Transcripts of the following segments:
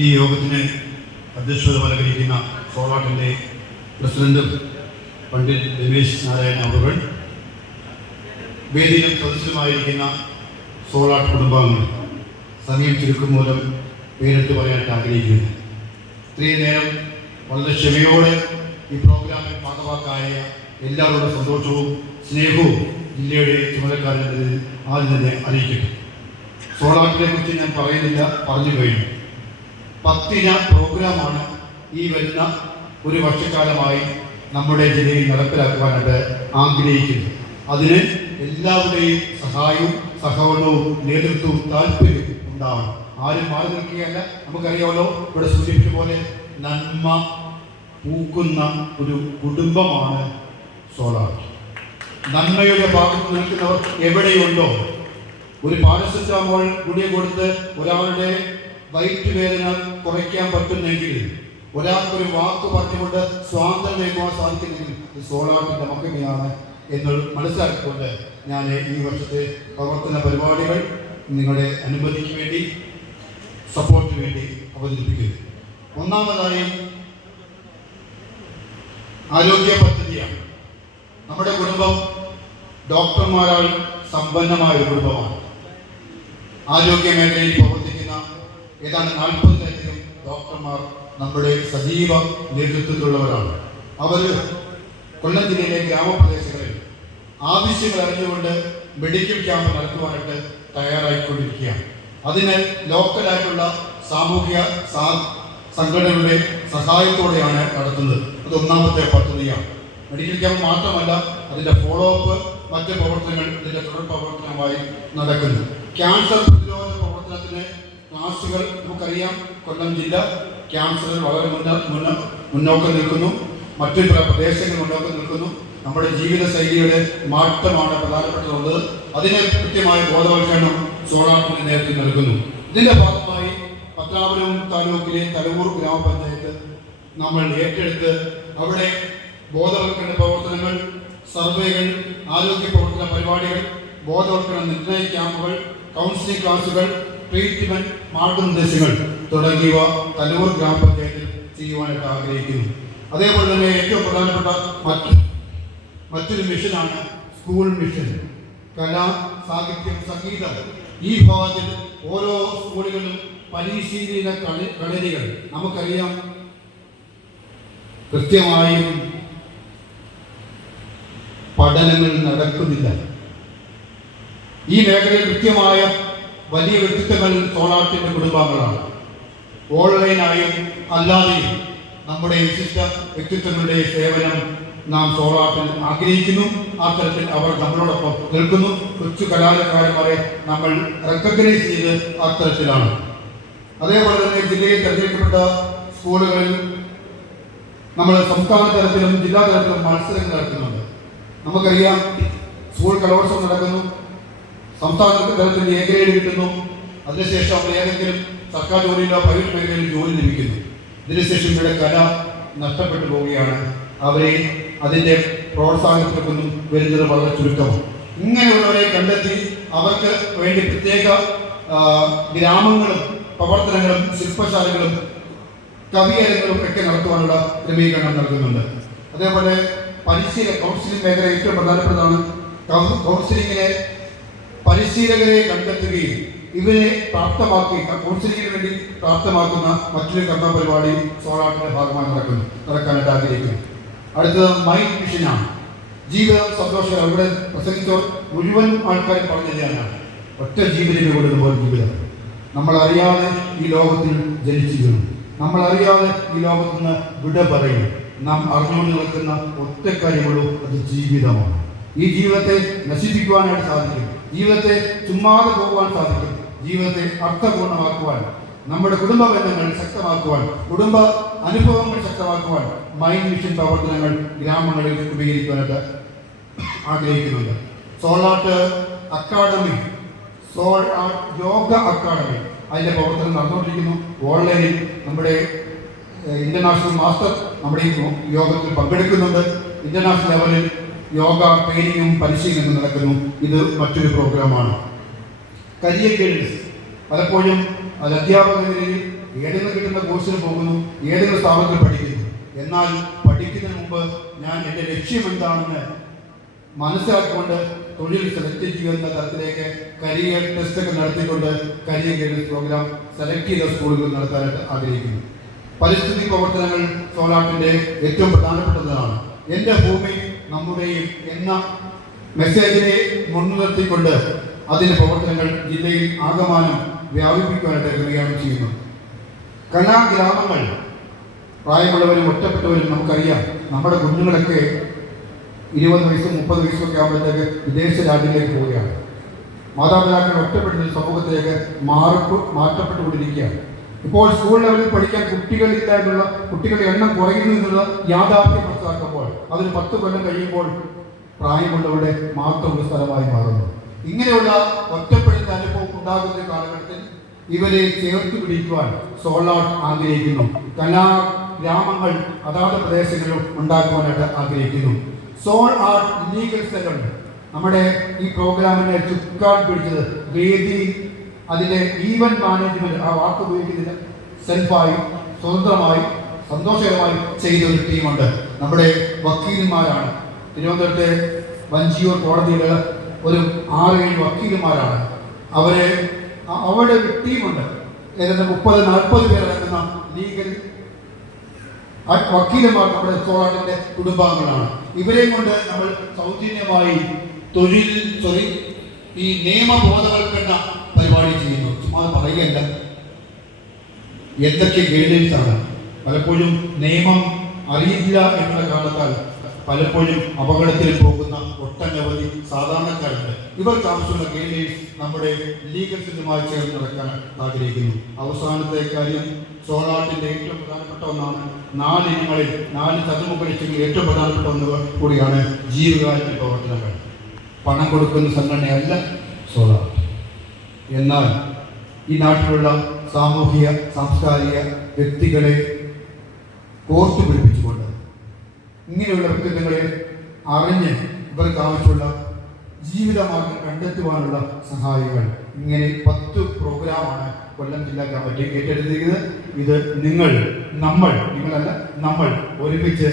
ഈ യോഗത്തിന് അധ്യക്ഷത വലകരിക്കുന്ന സോളാട്ടിൻ്റെ പ്രസിഡന്റ് പണ്ഡിറ്റ് രമേശ് നാരായണ അവറുകൾ, വേദിയിലും സദസ്യമായിരിക്കുന്ന സോളാട്ട് കുടുംബാംഗങ്ങൾ, സമയം ചുരുക്കം മൂലം പേരെടുത്ത് പറയാനായിട്ട് ആഗ്രഹിക്കുന്നു. ഇത്രയും നേരം വളരെ ക്ഷമയോടെ ഈ പ്രോഗ്രാമിൽ ഭാഗവാക്കായ എല്ലാവരുടെ സന്തോഷവും സ്നേഹവും ജില്ലയുടെ ചുമതലക്കാരൻ്റെ ആദ്യം തന്നെ അറിയിക്കട്ടെ. സോളാട്ടിനെ കുറിച്ച് ഞാൻ പറയുന്നില്ല, പറഞ്ഞു കഴിഞ്ഞു. 10 പ്രോഗ്രാമാണ് ഈ വരുന്ന ഒരു വർഷക്കാലമായി നമ്മുടെ ജില്ലയിൽ നടപ്പിലാക്കുവാനായിട്ട് ആഗ്രഹിക്കുന്നത്. അതിന് എല്ലാവരുടെയും സഹായവും സഹകരണവും നേതൃത്വവും താല്പര്യവും ഉണ്ടാവണം. ആരും മാറി നിൽക്കുകയല്ല. നമുക്കറിയാമല്ലോ, ഇവിടെ സൂചിപ്പിച്ച പോലെ നന്മ പൂക്കുന്ന ഒരു കുടുംബമാണ് സോളാട്ട്. നന്മയുടെ ഭാഗത്ത് നിൽക്കുന്നവർ എവിടെയുണ്ടോ, ഒരു പാരസെറ്റമോൾ ഗുളിക കൊടുത്ത് ഒരാളുടെ വയറ്റുവേദന കുറയ്ക്കാൻ പറ്റുന്നെങ്കിൽ, ഒരാൾക്കൊരു വാക്ക് പറഞ്ഞുകൊണ്ട് സ്വാതന്ത്ര്യം നേടുവാൻ സാധിക്കുന്നെങ്കിൽ സോളാട്ടിൻ്റെ മഹിമയാണ് എന്ന് മനസ്സിലാക്കിക്കൊണ്ട് ഞാൻ ഈ വർഷത്തെ പ്രവർത്തന പരിപാടികൾ നിങ്ങളുടെ അനുമതിക്ക് വേണ്ടി, സപ്പോർട്ടിന് വേണ്ടി അവതരിപ്പിക്കുന്നു. ഒന്നാമതായി ആരോഗ്യ പദ്ധതിയാണ്. നമ്മുടെ കുടുംബം ഡോക്ടർമാരാൽ സമ്പന്നമായ ഒരു കുടുംബമാണ്. ആരോഗ്യ മേഖലയിൽ പ്രവർത്തിക്കുന്ന ഏതാണ്ട് 40-ലധികം ഡോക്ടർമാർ നമ്മുടെ സജീവ നേതൃത്വത്തിലുള്ളവരാണ്. അവർ കൊല്ലം ജില്ലയിലെ ഗ്രാമപ്രദേശങ്ങളിൽ ആവശ്യങ്ങൾ അറിഞ്ഞുകൊണ്ട് മെഡിക്കൽ ക്യാമ്പ് നടത്തുവാനായിട്ട് തയ്യാറായിക്കൊണ്ടിരിക്കുകയാണ്. അതിന് ലോക്കലായിട്ടുള്ള സാമൂഹിക സംഘടനകളുടെ സഹായത്തോടെയാണ് നടത്തുന്നത്. അത് ഒന്നാമത്തെ പദ്ധതിയാണ്. മെഡിക്കൽ ക്യാമ്പ് മാത്രമല്ല, അതിൻ്റെ ഫോളോ അപ്പ്, മറ്റ് പ്രവർത്തനങ്ങൾ ഇതിൻ്റെ തുടർ പ്രവർത്തനമായി നടക്കുന്നു. ക്യാൻസർ പ്രതിരോധ പ്രവർത്തനത്തിന് ക്ലാസുകൾ നമുക്കറിയാം. കൊല്ലം ജില്ല ക്യാൻസറിൽ വളരെ മുന്നോക്കം നിൽക്കുന്നു. മറ്റു പ്രദേശങ്ങൾ മുന്നോക്കം നിൽക്കുന്നു. നമ്മുടെ ജീവിതശൈലിയുടെ മാറ്റമാണ് പ്രധാനപ്പെട്ടതുള്ളത്. അതിനെ കൃത്യമായ ബോധവൽക്കരണം സോളാട്ടിന് നേതൃത്വം നൽകുന്നു. ഇതിൻ്റെ ഭാഗമായി പത്രാപുരം താലൂക്കിലെ തലവൂർ ഗ്രാമപഞ്ചായത്ത് നമ്മൾ ഏറ്റെടുത്ത് അവിടെ ബോധവൽക്കരണ പ്രവർത്തനങ്ങൾ, സർവേകൾ, ആരോഗ്യ പ്രവർത്തന പരിപാടികൾ, ബോധവൽക്കരണ നിർണയ ക്യാമ്പുകൾ, കൗൺസിലിംഗ് ക്ലാസുകൾ, ട്രീറ്റ്മെന്റ് മാർഗനിർദ്ദേശങ്ങൾ തുടങ്ങിയവ തലവൂർ ഗ്രാമപഞ്ചായത്തിൽ ചെയ്യുവാനായിട്ട് ആഗ്രഹിക്കുന്നു. അതേപോലെ തന്നെ ഏറ്റവും പ്രധാനപ്പെട്ട മറ്റൊരു മിഷനാണ് സ്കൂൾ മിഷൻ. കല, സാഹിത്യം, സംഗീതം, ഈ ഭാഗത്തിൽ ഓരോ സ്കൂളുകളിലും പരിശീലന കളരികൾ നമുക്കറിയാം. കൃത്യമായും പഠനങ്ങൾ നടക്കുന്നില്ല. ഈ മേഖലയിൽ കൃത്യമായ വലിയ വ്യക്തിത്വങ്ങൾ സോളാട്ടിൻ്റെ കുടുംബാംഗങ്ങളാണ്. ഓൺലൈനായും അല്ലാതെയും നമ്മുടെ വിശിഷ്ട വ്യക്തിത്വങ്ങളുടെ സേവനം നാം സോളാട്ടിൽ ആഗ്രഹിക്കുന്നു. ആ തരത്തിൽ അവർ നമ്മളോടൊപ്പം നിൽക്കുന്നു. കൊച്ചു കലാകാരന്മാരെ നമ്മൾ റെക്കഗ്നൈസ് ചെയ്ത് ആ തരത്തിലാണ്. അതേപോലെ തന്നെ ജില്ലയിൽ തിരഞ്ഞെടുക്കപ്പെട്ട സ്കൂളുകളിൽ നമ്മൾ സംസ്ഥാന തലത്തിലും ജില്ലാ തലത്തിലും മത്സരങ്ങൾ നടത്തുന്നുണ്ട്. നമുക്കറിയാം, സ്കൂൾ കലോത്സവം നടക്കുന്നു, സംസ്ഥാന തലത്തിൽ എ ഗ്രേഡ് കിട്ടുന്നു. അതിനുശേഷം അവർ ഏതെങ്കിലും സർക്കാർ ജോലിയിലോ പ്രൈവറ്റ് മേഖലയിൽ ജോലി ലഭിക്കുന്നു. ഇതിനുശേഷം ഇവിടെ കല നഷ്ടപ്പെട്ടു പോവുകയാണ്. അവരെ അതിൻ്റെ പ്രോത്സാഹനത്തിനൊന്നും വരുന്നത് വളരെ ചുരുക്കമാണ്. ഇങ്ങനെയുള്ളവരെ കണ്ടെത്തി അവർക്ക് വേണ്ടി പ്രത്യേക ഗ്രാമങ്ങളും പ്രവർത്തനങ്ങളും ശില്പശാലകളും കവിയരങ്ങളും ഒക്കെ നടത്തുവാനുള്ള ക്രമീകരണം നൽകുന്നുണ്ട്. അതേപോലെ കൗൺസിലിംഗ് മേഖല ഏറ്റവും പ്രധാനപ്പെട്ടതാണ്. കൗൺസിലിങ്ങിനെ പരിശീലകരെ കണ്ടെത്തുകയും ഇവരെ പ്രാപ്തമാക്കി കൗൺസിലിങ്ങിന് വേണ്ടി പ്രാപ്തമാക്കുന്ന മറ്റൊരു കർമ്മ പരിപാടി സോളാട്ടിന്റെ ഭാഗമായി നടക്കാനായിട്ട് ആഗ്രഹിക്കുന്നു. അടുത്തത് മൈൻഡ് മിഷനാണ്. ജീവിതം സന്തോഷകരം. ഇവിടെ പ്രസംഗിച്ചവർ മുഴുവൻ ആൾക്കാരും പറഞ്ഞു തരാനാണ്. ഒറ്റ ജീവിതം കൊടുക്കുമ്പോൾ ജീവിതം. നമ്മളറിയാതെ ഈ ലോകത്തിൽ ജനിച്ചു വീണു. നമ്മളറിയാതെ ഈ ലോകത്ത് നിന്ന് വിട പറയും. നാം അറിഞ്ഞുകൊണ്ട് നിൽക്കുന്ന ഒറ്റ കാര്യമുള്ളൂ, അത് ജീവിതമാണ്. ഈ ജീവിതത്തെ നശിപ്പിക്കുവാനായിട്ട് സാധിക്കും. ജീവിതത്തെ ചുമ്മാതെ പോകുവാൻ സാധിക്കും. ജീവിതത്തെ അർത്ഥപൂർണ്ണമാക്കുവാൻ, നമ്മുടെ കുടുംബ ബന്ധങ്ങൾ ശക്തമാക്കുവാൻ, കുടുംബ അനുഭവങ്ങൾ ശക്തമാക്കുവാൻ മൈൻഡ് മിഷൻ പ്രവർത്തനങ്ങൾ ഗ്രാമങ്ങളിൽ ഉപകരിക്കുവാനായിട്ട് ആഗ്രഹിക്കുന്നുണ്ട്. സോളാട്ട് അക്കാഡമി, യോഗ അക്കാഡമി, അതിൻ്റെ പ്രവർത്തനം നടന്നുകൊണ്ടിരിക്കുന്നു. ഓൺലൈനിൽ നമ്മുടെ ഇന്റർനാഷണൽ മാസ്റ്റർ നമ്മുടെ ഈ യോഗത്തിൽ പങ്കെടുക്കുന്നുണ്ട്. ഇന്റർനാഷണൽ ലെവലിൽ യോഗ ട്രെയിനിങ്ങും പരിശീലനവും നടക്കുന്നു. ഇത് മറ്റൊരു പ്രോഗ്രാമാണ്. കരിയർ ഗൈഡൻസ് പലപ്പോഴും അത് അധ്യാപക നിലയിൽ ഏതെങ്കിലും കിട്ടുന്ന കോഴ്സിന് പോകുന്നു, ഏതെങ്കിലും സ്ഥാപനത്തിൽ പഠിക്കുന്നു. എന്നാൽ പഠിക്കുന്നതിന് മുമ്പ് ഞാൻ എൻ്റെ ലക്ഷ്യം എന്താണെന്ന് മനസ്സിലാക്കിക്കൊണ്ട് തൊഴിൽ സെലക്ട് ചെയ്യുന്ന തരത്തിലേക്ക് കരിയർ ടെസ്റ്റൊക്കെ നടത്തിക്കൊണ്ട് കരിയർ ഗൈഡൻസ് പ്രോഗ്രാം സെലക്ട് ചെയ്ത സ്കൂളുകൾ നടത്താനായിട്ട് ആഗ്രഹിക്കുന്നു. പരിസ്ഥിതി പ്രവർത്തനങ്ങൾ സോളാട്ടിൻ്റെ ഏറ്റവും പ്രധാനപ്പെട്ടതാണ്. എൻ്റെ ഭൂമി നമ്മുടെയും എന്ന മെസ്സേജിനെ മുൻനിർത്തിക്കൊണ്ട് അതിൻ്റെ പ്രവർത്തനങ്ങൾ ജില്ലയിൽ ആകമാനം വ്യാപിപ്പിക്കുവാനായിട്ട് ക്രിയാണം ചെയ്യുന്നു. കലാഗ്രാമങ്ങൾ പ്രായമുള്ളവരും ഒറ്റപ്പെട്ടവരും നമുക്കറിയാം. നമ്മുടെ കുഞ്ഞുങ്ങളൊക്കെ 20 വയസ്സും 30 വയസ്സും ഒക്കെ ആകുമ്പോഴത്തേക്ക് വിദേശ രാജ്യങ്ങളിലേക്ക് പോവുകയാണ്. മാതാപിതാക്കൾ ഒറ്റപ്പെടുന്ന സമൂഹത്തിലേക്ക് മാറ്റപ്പെട്ടുകൊണ്ടിരിക്കുകയാണ്. ഇപ്പോൾ സ്കൂൾ ലെവലിൽ പഠിക്കാൻ കുട്ടികളില്ല എന്നുള്ള കുട്ടികളുടെ എണ്ണം കുറയുന്നു എന്നുള്ള യാഥാർത്ഥ്യം മനസ്സിലാക്കുമ്പോൾ അതിന് 10 കൊല്ലം കഴിയുമ്പോൾ പ്രായമുള്ളവരുടെ മാത്രമുള്ള സ്ഥലമായി മാറുന്നു. ഇങ്ങനെയുള്ള ഒറ്റപ്പെടുന്ന അനുഭവം ഉണ്ടാകുന്ന കാലഘട്ടത്തിൽ ഇവരെ ചേർത്ത് പിടിക്കുവാൻ സോളാട്ട് ആഗ്രഹിക്കുന്നു. കലാഗ്രാമങ്ങൾ അതാത് പ്രദേശങ്ങളിലും ഉണ്ടാക്കുവാനായിട്ട് ആഗ്രഹിക്കുന്നു. സോൾ ആർട്ട് ലീഗൽ സെല്ലുകൾ നമ്മുടെ ഈ പ്രോഗ്രാമിനെ ചുക്കാൻ പിടിച്ചത് വേദി, അതിൻ്റെ ഈവന്റ് മാനേജ്മെന്റ്, ആ വാക്ക് ഉപയോഗിക്കുന്നില്ല, സെൽഫായി സ്വതന്ത്രമായി സന്തോഷകരമായി ചെയ്ത ഒരു ടീമുണ്ട്. നമ്മുടെ വക്കീലന്മാരാണ്. തിരുവനന്തപുരത്തെ വഞ്ചിയൂർ കോടതിയിൽ ഒരു 6-7 വക്കീലന്മാരാണ്. അവരുടെ ഒരു ടീമുണ്ട്. ഏതാണ്ട് 30-40 പേരടങ്ങുന്ന ലീഗൽ വക്കീലന്മാർ നമ്മുടെ സോളാട്ടിൻ്റെ കുടുംബാംഗങ്ങളാണ്. ഇവരെയും കൊണ്ട് നമ്മൾ സൗജന്യമായി ഈ നിയമബോധവൽക്കരണ പരിപാടി ചെയ്യുന്നു. ചുമ്മാ പറയുകയല്ല, എന്തൊക്കെ ഗൈഡൻസ് ആണ്. പലപ്പോഴും നിയമം അറിയില്ല എന്നുള്ള കാരണത്താൽ പലപ്പോഴും അപകടത്തിൽ പോകുന്ന ഒട്ടനവധി സാധാരണക്കാരുണ്ട്. ഇവർക്ക് ആവശ്യമുള്ള ഗൈഡൻസ് നമ്മുടെ ലീഗൽ സെല്ലുമായി ചേർന്ന് നടക്കാൻ ആഗ്രഹിക്കുന്നു. അവസാനത്തെ കാര്യം, സോളാട്ടിൻ്റെ ഏറ്റവും പ്രധാനപ്പെട്ട ഒന്നാണ് 4 ഇനങ്ങളിൽ 4 തലമുകളിൽ ഏറ്റവും പ്രധാനപ്പെട്ട ഒന്ന് കൂടിയാണ് ജീവകാരുണ്യ പ്രവർത്തനങ്ങൾ. പണം കൊടുക്കുന്ന സംഘടനയല്ല സോളാട്ട്. എന്നാൽ ഈ നാട്ടിലുള്ള സാമൂഹിക സാംസ്കാരിക വ്യക്തികളെ കോർത്തു പിടിപ്പിച്ചുകൊണ്ട് ഇങ്ങനെയുള്ള വ്യക്തിത്വങ്ങളെ അറിഞ്ഞ് ഇവർക്ക് ആവശ്യമുള്ള ജീവിതമാർഗം കണ്ടെത്തുവാനുള്ള സഹായങ്ങൾ, ഇങ്ങനെ 10 പ്രോഗ്രാമാണ് കൊല്ലം ജില്ലാ കമ്മിറ്റി ഏറ്റെടുത്തിരിക്കുന്നത്. ഇത് നമ്മൾ ഒരുമിച്ച്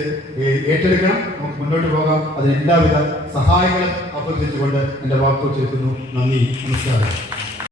ഏറ്റെടുക്കണം. നമുക്ക് മുന്നോട്ട് പോകാം. അതിന് എല്ലാവിധ സഹായങ്ങളും അഭ്യർത്ഥിച്ചുകൊണ്ട് എൻ്റെ വാക്കുകൾ ചേർക്കുന്നു. നന്ദി, നമസ്കാരം.